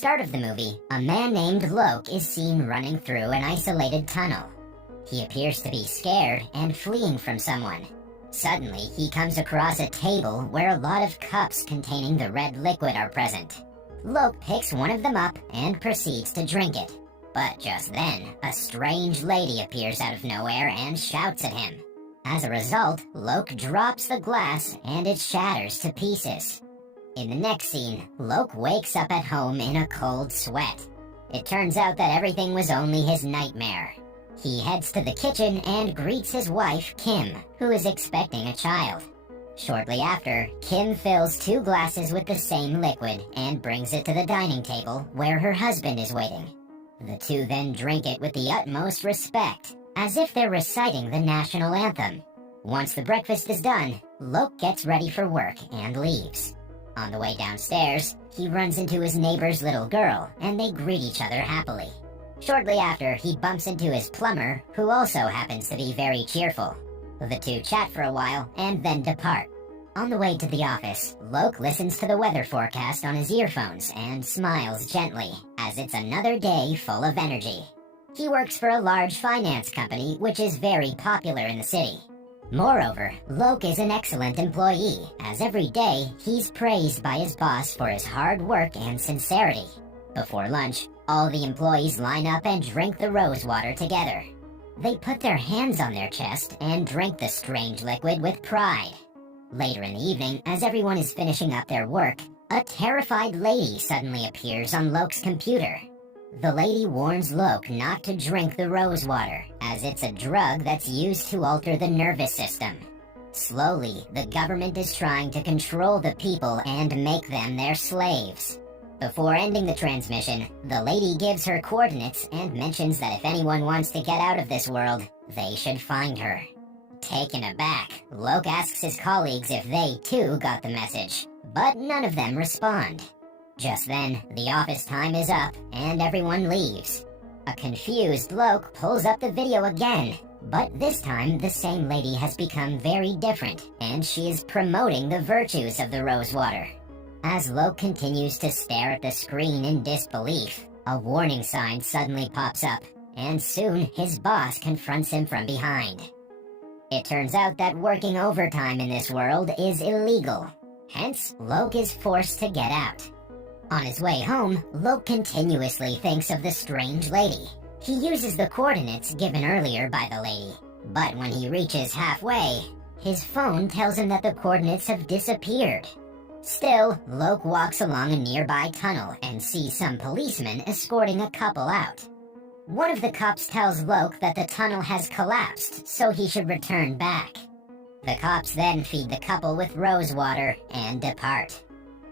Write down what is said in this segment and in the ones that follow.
Start of the movie, a man named Loke is seen running through an isolated tunnel. He appears to be scared and fleeing from someone. Suddenly, he comes across a table where a lot of cups containing the red liquid are present. Loke picks one of them up and proceeds to drink it. But just then, a strange lady appears out of nowhere and shouts at him. As a result, Loke drops the glass and it shatters to pieces. In the next scene, Loke wakes up at home in a cold sweat. It turns out that everything was only his nightmare. He heads to the kitchen and greets his wife, Kim, who is expecting a child. Shortly after, Kim fills 2 glasses with the same liquid and brings it to the dining table where her husband is waiting. The two then drink it with the utmost respect, as if they're reciting the national anthem. Once the breakfast is done, Loke gets ready for work and leaves. On the way downstairs, he runs into his neighbor's little girl, and they greet each other happily. Shortly after, he bumps into his plumber, who also happens to be very cheerful. The two chat for a while, and then depart. On the way to the office, Loke listens to the weather forecast on his earphones and smiles gently, as it's another day full of energy. He works for a large finance company, which is very popular in the city. Moreover, Loke is an excellent employee, as every day he's praised by his boss for his hard work and sincerity. Before lunch, all the employees line up and drink the rose water together. They put their hands on their chest and drink the strange liquid with pride. Later in the evening, as everyone is finishing up their work, a terrified lady suddenly appears on Loke's computer. The lady warns Loke not to drink the rose water, as it's a drug that's used to alter the nervous system. Slowly, the government is trying to control the people and make them their slaves. Before ending the transmission, the lady gives her coordinates and mentions that if anyone wants to get out of this world, they should find her. Taken aback, Loke asks his colleagues if they too got the message, but none of them respond. Just then, the office time is up, and everyone leaves. A confused Loke pulls up the video again, but this time the same lady has become very different, and she is promoting the virtues of the rose water. As Loke continues to stare at the screen in disbelief, a warning sign suddenly pops up, and soon his boss confronts him from behind. It turns out that working overtime in this world is illegal. Hence, Loke is forced to get out. On his way home, Loke continuously thinks of the strange lady. He uses the coordinates given earlier by the lady, but when he reaches halfway, his phone tells him that the coordinates have disappeared. Still, Loke walks along a nearby tunnel and sees some policemen escorting a couple out. One of the cops tells Loke that the tunnel has collapsed, so he should return back. The cops then feed the couple with rose water and depart.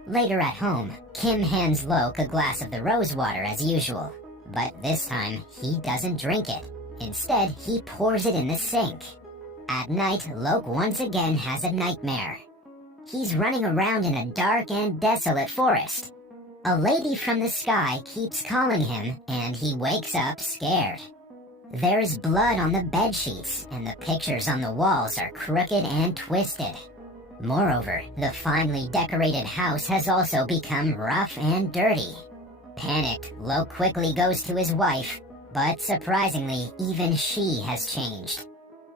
Later at home, Kim hands Loke a glass of the rose water as usual, but this time he doesn't drink it. Instead, he pours it in the sink. At night, Loke once again has a nightmare. He's running around in a dark and desolate forest. A lady from the sky keeps calling him, and he wakes up scared. There's blood on the bedsheets, and the pictures on the walls are crooked and twisted. Moreover, the finely decorated house has also become rough and dirty. Panicked, Loke quickly goes to his wife, but surprisingly, even she has changed.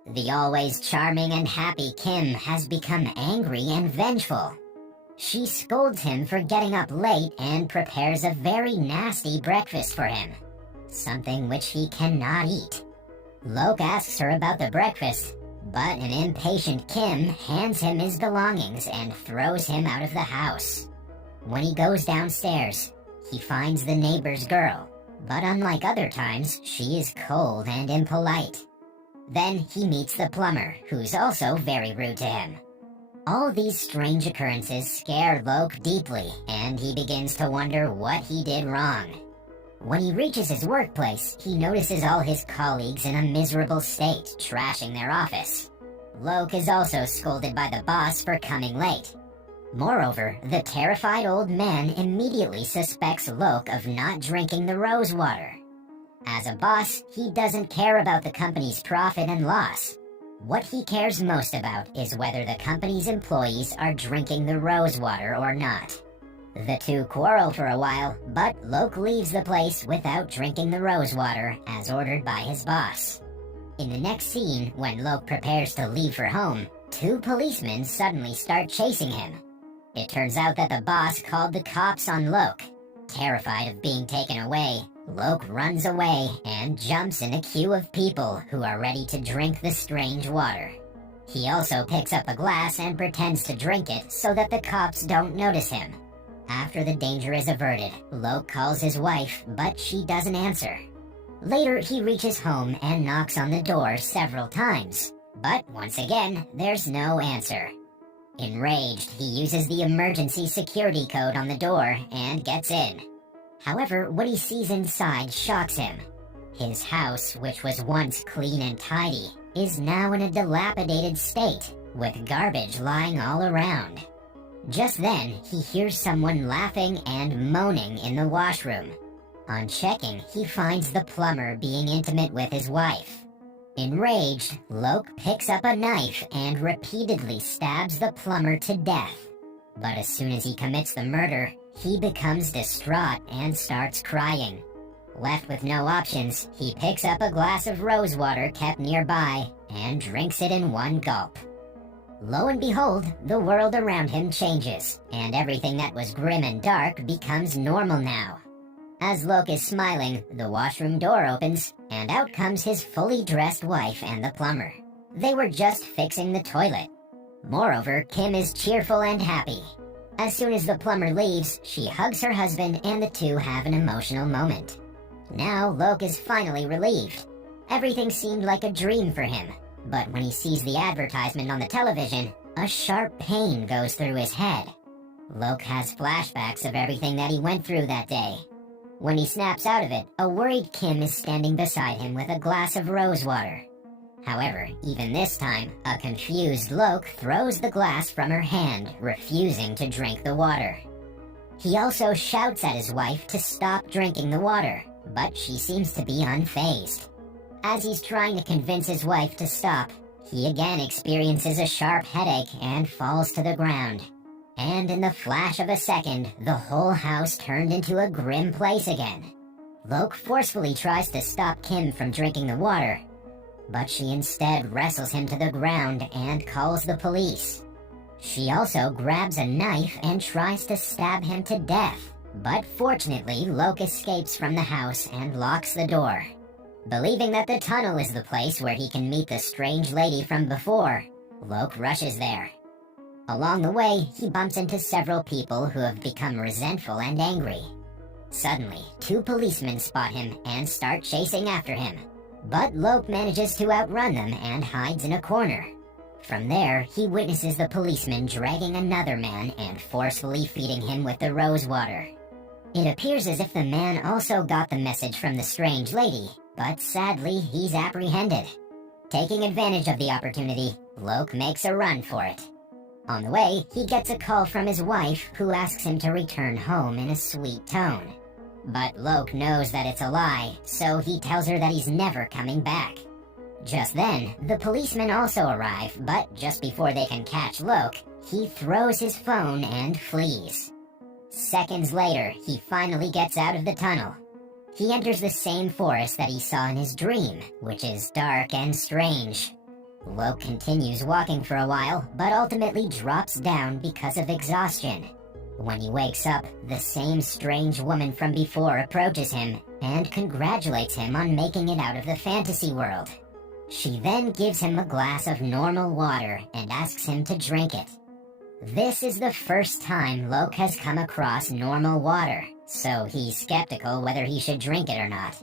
The always charming and happy Kim has become angry and vengeful. She scolds him for getting up late and prepares a very nasty breakfast for him, something which he cannot eat. Loke asks her about the breakfast, but an impatient Kim hands him his belongings and throws him out of the house. When he goes downstairs, he finds the neighbor's girl, but unlike other times, she is cold and impolite. Then he meets the plumber, who's also very rude to him. All these strange occurrences scare Loke deeply, and he begins to wonder what he did wrong. When he reaches his workplace, he notices all his colleagues in a miserable state, trashing their office. Loke is also scolded by the boss for coming late. Moreover, the terrified old man immediately suspects Loke of not drinking the rose water. As a boss, he doesn't care about the company's profit and loss. What he cares most about is whether the company's employees are drinking the rose water or not. The two quarrel for a while, but Loke leaves the place without drinking the rose water as ordered by his boss. In the next scene, when Loke prepares to leave for home, two policemen suddenly start chasing him. It turns out that the boss called the cops on Loke. Terrified of being taken away, Loke runs away and jumps in a queue of people who are ready to drink the strange water. He also picks up a glass and pretends to drink it so that the cops don't notice him. After the danger is averted, Loke calls his wife, but she doesn't answer. Later, he reaches home and knocks on the door several times, but once again, there's no answer. Enraged, he uses the emergency security code on the door and gets in. However, what he sees inside shocks him. His house, which was once clean and tidy, is now in a dilapidated state, with garbage lying all around. Just then, he hears someone laughing and moaning in the washroom. On checking, he finds the plumber being intimate with his wife. Enraged, Loke picks up a knife and repeatedly stabs the plumber to death. But as soon as he commits the murder, he becomes distraught and starts crying. Left with no options, he picks up a glass of rose water kept nearby and drinks it in one gulp. Lo and behold, the world around him changes, and everything that was grim and dark becomes normal now. As Loke is smiling, the washroom door opens, and out comes his fully dressed wife and the plumber. They were just fixing the toilet. Moreover, Kim is cheerful and happy. As soon as the plumber leaves, she hugs her husband and the two have an emotional moment. Now Loke is finally relieved. Everything seemed like a dream for him, but when he sees the advertisement on the television, a sharp pain goes through his head. Loke has flashbacks of everything that he went through that day. When he snaps out of it, a worried Kim is standing beside him with a glass of rose water. However, even this time, a confused Loke throws the glass from her hand, refusing to drink the water. He also shouts at his wife to stop drinking the water, but she seems to be unfazed. As he's trying to convince his wife to stop, he again experiences a sharp headache and falls to the ground. And in the flash of a second, the whole house turned into a grim place again. Loke forcefully tries to stop Kim from drinking the water, but she instead wrestles him to the ground and calls the police. She also grabs a knife and tries to stab him to death, but fortunately Loke escapes from the house and locks the door. Believing that the tunnel is the place where he can meet the strange lady from before, Loke rushes there. Along the way, he bumps into several people who have become resentful and angry. Suddenly, two policemen spot him and start chasing after him, but Loke manages to outrun them and hides in a corner. From there, he witnesses the policeman dragging another man and forcefully feeding him with the rose water. It appears as if the man also got the message from the strange lady, but sadly, he's apprehended. Taking advantage of the opportunity, Loke makes a run for it. On the way, he gets a call from his wife, who asks him to return home in a sweet tone. But Loke knows that it's a lie, so he tells her that he's never coming back. Just then, the policemen also arrive, but just before they can catch Loke, he throws his phone and flees. Seconds later, he finally gets out of the tunnel. He enters the same forest that he saw in his dream, which is dark and strange. Loke continues walking for a while, but ultimately drops down because of exhaustion. When he wakes up, the same strange woman from before approaches him and congratulates him on making it out of the fantasy world. She then gives him a glass of normal water and asks him to drink it. This is the first time Loke has come across normal water, so he's skeptical whether he should drink it or not.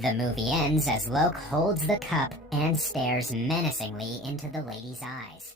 The movie ends as Loke holds the cup and stares menacingly into the lady's eyes.